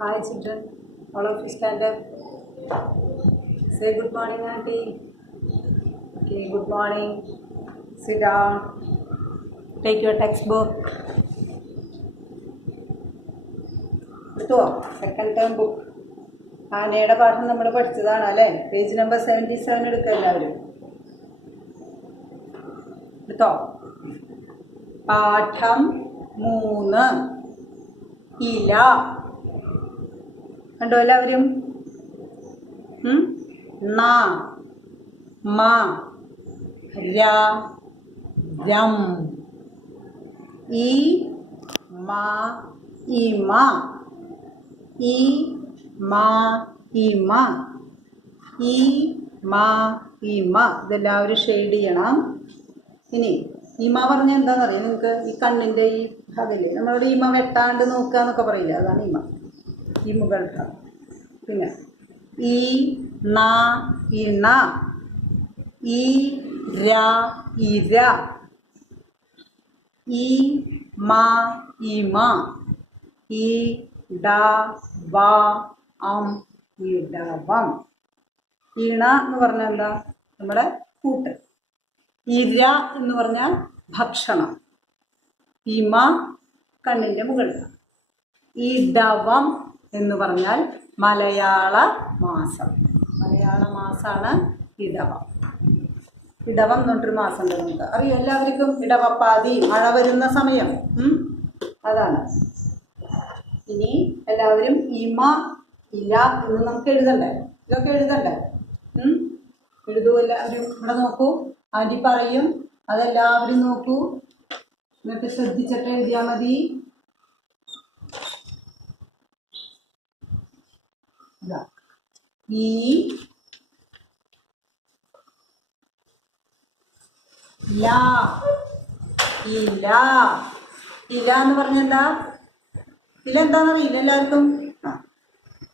Hi children, all of you stand up. Say good morning, auntie. Okay, good morning. Sit down. Take your textbook. എടുത്തോ second term book. ആനയുടെ പാഠം നമ്മൾ പഠിച്ചതാണ് അല്ലേ? Page number 77 എടുക്കുക എല്ലാവരും. എടുത്തോ. പാഠം 3 ഇല. കണ്ടോ എല്ലാവരും? ന മ ര രം ഇ മ ഇമ ഇ മ ഇമ ഇ മ ഇമ. ഇതെല്ലാവരും ഷെയ്ഡ് ചെയ്യണം. ഇനി ഇമ പറഞ്ഞാൽ എന്താണെന്നറിയാം നിങ്ങൾക്ക്? ഈ കണ്ണിൻ്റെ ഈ ഭാഗമില്ലേ, നമ്മളോട് ഇമ വെട്ടാണ്ട് നോക്കുക എന്നൊക്കെ പറയില്ല, അതാണ് ഇമ, ഈ മുകൾ ഭാഗം. പിന്നെ ഈ ന ഇണ, ഈ ര ഇര, ഈ മ ഇമ, ഈ ഡ വ അം ഇടവം. ഇണ എന്ന് പറഞ്ഞാൽ എന്താ? നമ്മുടെ കൂട്ട്. ഇര എന്ന് പറഞ്ഞാൽ ഭക്ഷണം. ഇമ കണ്ണിൻ്റെ മുകളിൽ. ഇടവം എന്ന് പറഞ്ഞാൽ മലയാള മാസം. മലയാള മാസമാണ് ഇടവം. ഇടവം എന്നൊരു മാസം ഉണ്ട്, നമുക്ക് അറിയാം എല്ലാവർക്കും. ഇടവപ്പാതി, മഴ വരുന്ന സമയം, അതാണ്. ഇനി എല്ലാവരും ഇമ ഇല എന്ന് നമുക്ക് എഴുതണ്ടേ? ഇതൊക്കെ എഴുതണ്ടേ? എഴുതൂ എല്ലാവരും. ഇവിടെ നോക്കൂ, ആൻറ്റി പറയും, അതെല്ലാവരും നോക്കൂ, എന്നിട്ട് ശ്രദ്ധിച്ചിട്ട് എഴുതിയാൽ മതി. ഈ ല, ഇല. ഇല എന്ന് പറഞ്ഞ എന്താ? ഇല എന്താണെന്നറിയില്ല എല്ലാവർക്കും?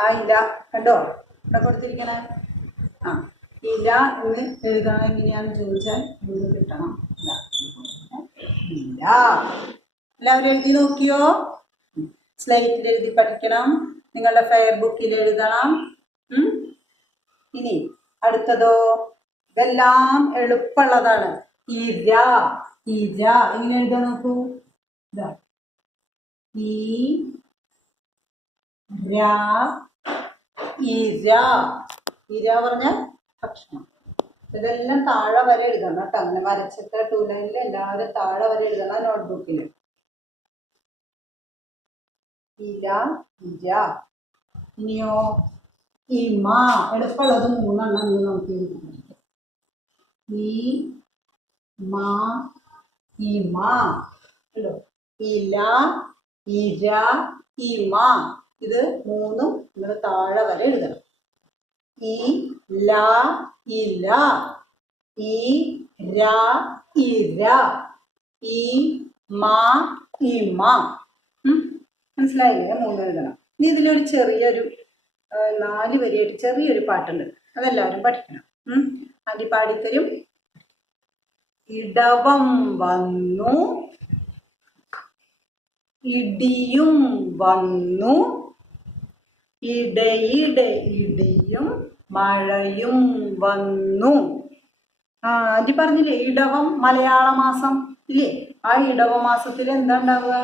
ആ ഇല കണ്ടോ ഇവിടെ കൊടുത്തിരിക്കണേ. ഇല എന്ന് എഴുതണം. എങ്ങനെയാന്ന് ചോദിച്ചാൽ ഇത് കിട്ടണം. ഇല. എല്ലാവരും എഴുതി നോക്കിയോ? സ്ലേറ്റിൽ എഴുതി പഠിക്കണം. നിങ്ങളുടെ ഫെയർ ബുക്കിൽ എഴുതണം. ഇനി അടുത്തതോ, ഇതെല്ലാം എളുപ്പമുള്ളതാണ്. ഇര. ഇര എങ്ങനെ എഴുതാൻ നോക്കൂ. ഈ ര ഇര. ഇര പറഞ്ഞാൽ ഭക്ഷണം. ഇതെല്ലാം താഴെ വരെ എഴുതണം കേട്ടോ. അങ്ങനെ വരച്ചിട്ട് 2 ലൈനിൽ എല്ലാവരും താഴെ വരെ എഴുതണം നോട്ട്ബുക്കിൽ. ഇര ഇര. ഇനിയോ ഇമ. എളുപ്പമുള്ളത് 3 എണ്ണം നമുക്ക് എഴുതാം. ഈ മ ഇമ. ഇല ഇര ഇമ. ഇത് 3ഉം നിങ്ങൾ താഴെ വരെ എഴുതണം. ഈ ല ഇല, ഈ ര ഇര, ഈ മ ഇമ. മനസ്സിലായില്ലേ? 3 എഴുതണം. ഇനി ഇതിലൊരു ചെറിയൊരു 4 വരിയായിട്ട് ചെറിയൊരു പാട്ടുണ്ട്, അതെല്ലാവരും പഠിക്കണം. ആൻറ്റി പാടിത്തരും. ഇടവം വന്നു, ഇടിയും വന്നു, ഇടയിടെ ഇടിയും മഴയും വന്നു. ആൻറ്റി പറഞ്ഞില്ലേ ഇടവം മലയാള മാസം ഇല്ലേ? ആ ഇടവ മാസത്തിൽ എന്താ ഉണ്ടാവുക?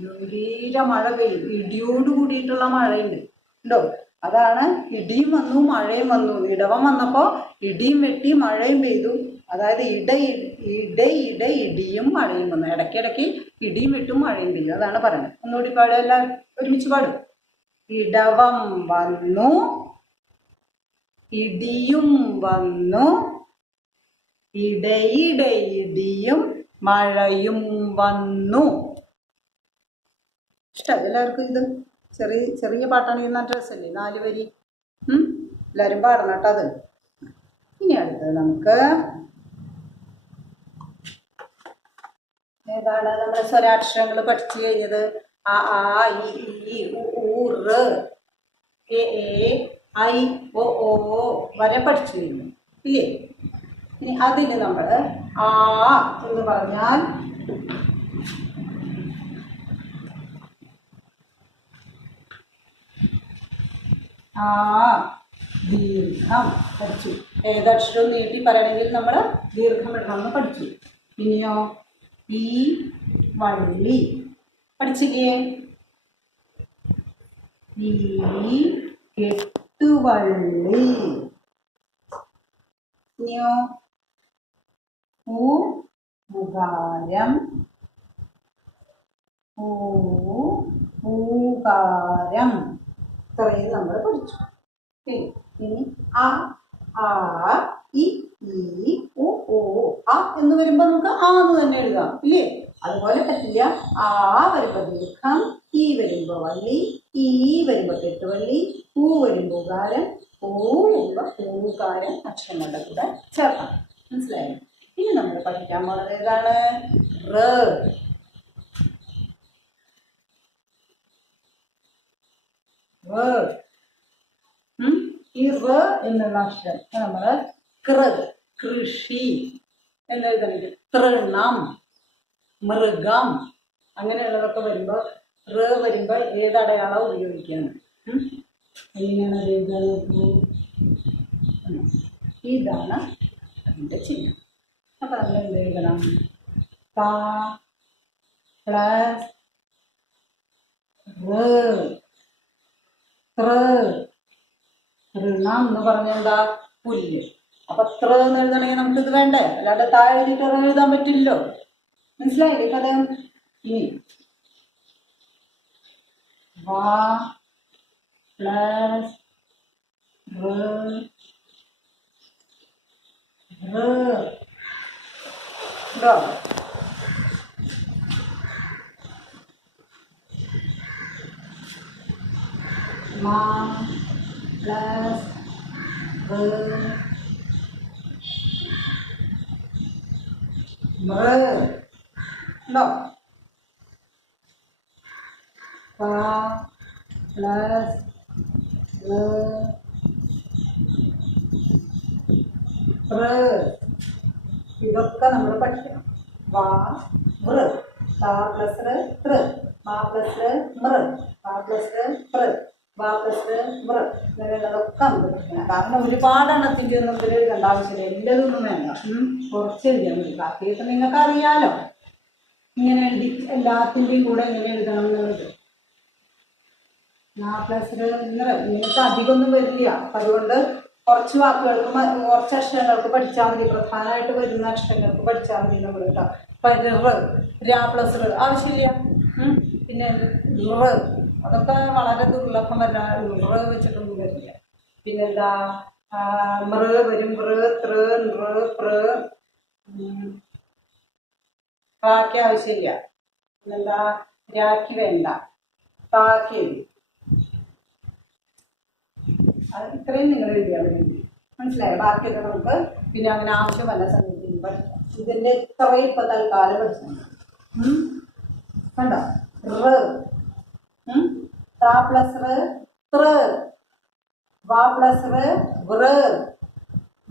ഗംഭീര മഴ പെയ്യും. ഇടിയോട് കൂടിയിട്ടുള്ള മഴയുണ്ട് ഉണ്ടോ? അതാണ് ഇടിയും വന്നു മഴയും വന്നു. ഇടവം വന്നപ്പോൾ ഇടിയും വെട്ടി മഴയും പെയ്തു. അതായത് ഇടിയും മഴയും വന്നു. ഇടയ്ക്കിടയ്ക്ക് ഇടിയും വെട്ടും മഴയും പെയ്യും. അതാണ് പറയുന്നത്. ഒന്നുകൂടി പാടുക, എല്ലാവരും ഒരുമിച്ച് പാടും. ഇടവം വന്നു, ഇടിയും വന്നു, ഇടയിടെ ഇടിയും മഴയും വന്നു. ഇഷ്ടം എല്ലാവർക്കും? ഇത് ചെറിയ പാട്ടാണെങ്കിൽ നല്ല രസമല്ലേ? 4 വരി. എല്ലാവരും പാടണം കേട്ടോ അത്. ഇനി അടുത്തത് നമുക്ക് ഏതാണ്? നമ്മൾ സ്വരാക്ഷരങ്ങൾ പഠിച്ചു കഴിഞ്ഞത്. അ ആ ഇ ഉ ഋ എ ഐ ഒ ഓ വരെ പഠിച്ചു കഴിഞ്ഞു ഇല്ലേ? ഇനി അതിന് നമ്മൾ ആ എന്ന് പറഞ്ഞാൽ ആ ദീർഘം പഠിച്ചു. ഏതക്ഷരവും നീട്ടി പറയണമെങ്കിൽ നമ്മൾ ദീർഘം ഇടണമെന്ന് പഠിച്ചു. പിന്നെയോ ഈ വള്ളി പഠിച്ചില്ലേ? ഈ കെട്ടുവള്ളി. ഇനിയോ ഊകാരം. ഊകാരം ഇത്രയും നമ്മൾ പഠിച്ചു. ഇനി ആ ഇ ഈ ഉ ഓ ആ എന്ന് വരുമ്പോൾ നമുക്ക് ആ എന്ന് തന്നെ എഴുതാം ഇല്ലേ? അതുപോലെ പറ്റില്ല. ആ വരുമ്പോൾ ദീർഘം, ഈ വരുമ്പോൾ വള്ളി, ഈ വരുമ്പോൾ കെട്ടുവള്ളി, ഊ വരുമ്പോൾ ഊകാരം, ഓ വരുമ്പോൾ ഊകാരം അക്ഷരങ്ങളുടെ കൂടെ ചേർക്കാം. മനസ്സിലായോ? ഇനി നമ്മൾ പഠിക്കാൻ പോകുന്നത് ഏതാണ്? റ. ഈ റ എന്നുള്ള അക്ഷരം നമ്മൾ കൃഷി എന്നെഴുതണമെങ്കിൽ തൃണം, മൃഗം അങ്ങനെയുള്ളതൊക്കെ വരുമ്പോൾ റ വരുമ്പോൾ ഏതടയാളം ഉപയോഗിക്കുകയാണ്? എങ്ങനെയാണ് അത് എഴുതുന്നത്? ഇതാണ് അതിൻ്റെ ചിഹ്നം. അപ്പം നമ്മൾ എന്ത് എഴുതണം? ക പ്ലസ് തൃണം എന്ന് പറഞ്ഞാൽ എന്താ? പുല്ല്. അപ്പൊ ത്ര എന്ന് എഴുതണമെങ്കിൽ നമുക്ക് ഇത് വേണ്ടേ? അല്ലാണ്ട് താഴെ എഴുതിട്ട് എഴുതാൻ പറ്റില്ലല്ലോ. മനസ്സിലായില്ലേ കഥ? ഇനി വാ പ്ലസ് മാ പ്ലസ് ഉണ്ടോ? പ്ലസ് ഇതൊക്കെ നമ്മൾ പഠിക്കണം. വാ വൃ, താ പ്ലസ് തൃ, മാ പ്ലസ് മൃ, വാ പ്ലസ് പ്ര, വാ പ്ലസ് മൃ ഇങ്ങനെയുള്ളതൊക്കെ നമുക്ക് പഠിക്കണം. കാരണം ഒരുപാട് എണ്ണത്തിൻ്റെ ഒന്നും ഇതിൽ എഴുതേണ്ട ആവശ്യമില്ല. എല്ലാതൊന്നും വേണ്ട, കുറച്ച് എഴുതിയാൽ മതി. ബാക്കിയൊക്കെ നിങ്ങൾക്ക് അറിയാലോ ഇങ്ങനെ എഴുതി എല്ലാത്തിൻ്റെയും കൂടെ എങ്ങനെ എഴുതണം എന്നുള്ളത്. മാ പ്ലസ് നിങ്ങൾക്ക് അധികമൊന്നും വരില്ല. അപ്പം അതുകൊണ്ട് കുറച്ച് വാക്കുകൾക്ക് കുറച്ച് അക്ഷരങ്ങൾക്ക് പഠിച്ചാൽ മതി. പ്രധാനമായിട്ട് വരുന്ന അക്ഷരങ്ങൾക്ക് പഠിച്ചാൽ മതി നമ്മൾ കേട്ടോ. രാ പ്ലസ് ആവശ്യമില്ല. പിന്നെ അതൊക്കെ വളരെ ദുർലഭം വരാ. വെച്ചിട്ടൊന്നും വരില്ല. പിന്നെന്താ? മൃ വരും, മൃ തൃ നൃ പ്ര കാക്ക് ആവശ്യമില്ല. പിന്നെന്താ? രാഖി വേണ്ട, താക്കി എഴുതി. അത് ഇത്രയും നിങ്ങൾ എഴുതിയാൽ മതി. മനസ്സിലായോ? ബാക്കിയൊക്കെ നമുക്ക് പിന്നെ അങ്ങനെ ആവശ്യമല്ല സമയത്ത് പഠിക്കാം. ഇതിൻ്റെ ഇത്രയും ഇപ്പം തൽക്കാലം പഠിച്ചാൽ കണ്ടോ? താ പ്ലസ് തൃ, വാ പ്ലസ് വൃ,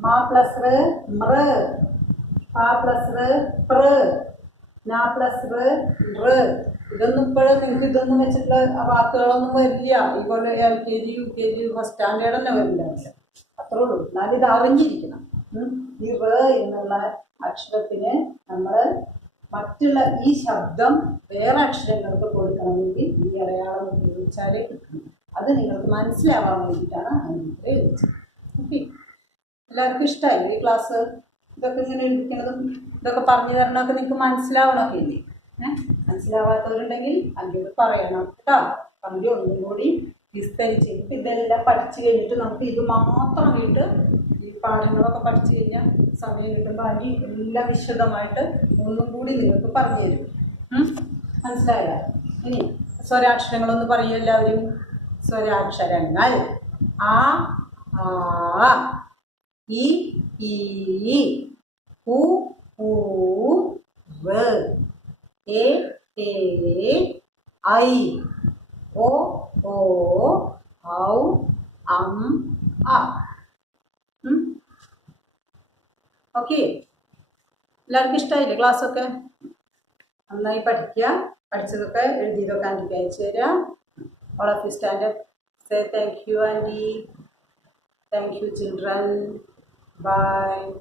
മാ പ്ലസ് മൃ, പാ പ്ലസ് പ്ര, നാ പ്ലസ് നൃ. ഇതൊന്നും ഇപ്പോഴും നിങ്ങൾക്ക് ഇതൊന്നും വെച്ചിട്ടുള്ള വാക്കുകളൊന്നും വരില്ല. ഇതുപോലെ LKG UKG ഫസ്റ്റ് സ്റ്റാൻഡേർഡ് തന്നെ വരില്ല. അത്രേ ഉള്ളൂ. എന്നാലും ഇത് അറിഞ്ഞിരിക്കണം. ഈ റ എന്നുള്ള അക്ഷരത്തിന് നമ്മൾ മറ്റുള്ള ഈ ശബ്ദം വേറെ അക്ഷരങ്ങൾക്ക് കൊടുക്കണമെങ്കിൽ ഈ അടയാളം ഉപയോഗിച്ചാലേ കിട്ടും. അത് നിങ്ങൾക്ക് മനസ്സിലാവാൻ വേണ്ടിയിട്ടാണ് അങ്ങനെ എഴുതിച്ചത്. ഓക്കെ, എല്ലാവർക്കും ഇഷ്ടമായി ഈ ക്ലാസ്? ഇതൊക്കെ ഇങ്ങനെ എഴുതിക്കുന്നതും ഇതൊക്കെ പറഞ്ഞു തരണമൊക്കെ നിങ്ങൾക്ക് മനസ്സിലാവണമൊക്കെ ഇല്ലേ? മനസ്സിലാവാത്തവരുണ്ടെങ്കിൽ അതിനോട് പറയണം കേട്ടോ. പങ്കി ഒന്നും കൂടി വിസ്തരിച്ച് ഇപ്പം ഇതെല്ലാം പഠിച്ചു കഴിഞ്ഞിട്ട് നമുക്ക് ഇത് മാത്രമായിട്ട് ഈ പാഠങ്ങളൊക്കെ പഠിച്ചു കഴിഞ്ഞാൽ സമയം കിട്ടുമ്പോൾ അനി എല്ലാം വിശദമായിട്ട് ഒന്നും കൂടി നിങ്ങൾക്ക് പറഞ്ഞു തരും. മനസ്സിലായ? ഇനി സ്വരാക്ഷരങ്ങളൊന്ന് പറയും എല്ലാവരും. സ്വരാക്ഷരങ്ങൾ ആ ഇ ഈ ഉ ഊ വ് എ ഐ ഓ ഔ അ. ഓക്കെ, എല്ലാവർക്കും ഇഷ്ടമായില്ലേ ക്ലാസ്സൊക്കെ? നന്നായി പഠിക്കുക. പഠിച്ചതൊക്കെ എഴുതിയതൊക്കെ എനിക്ക് അയച്ചു തരാം. All of you stand up. Say thank you, Auntie. Thank you, children. Bye.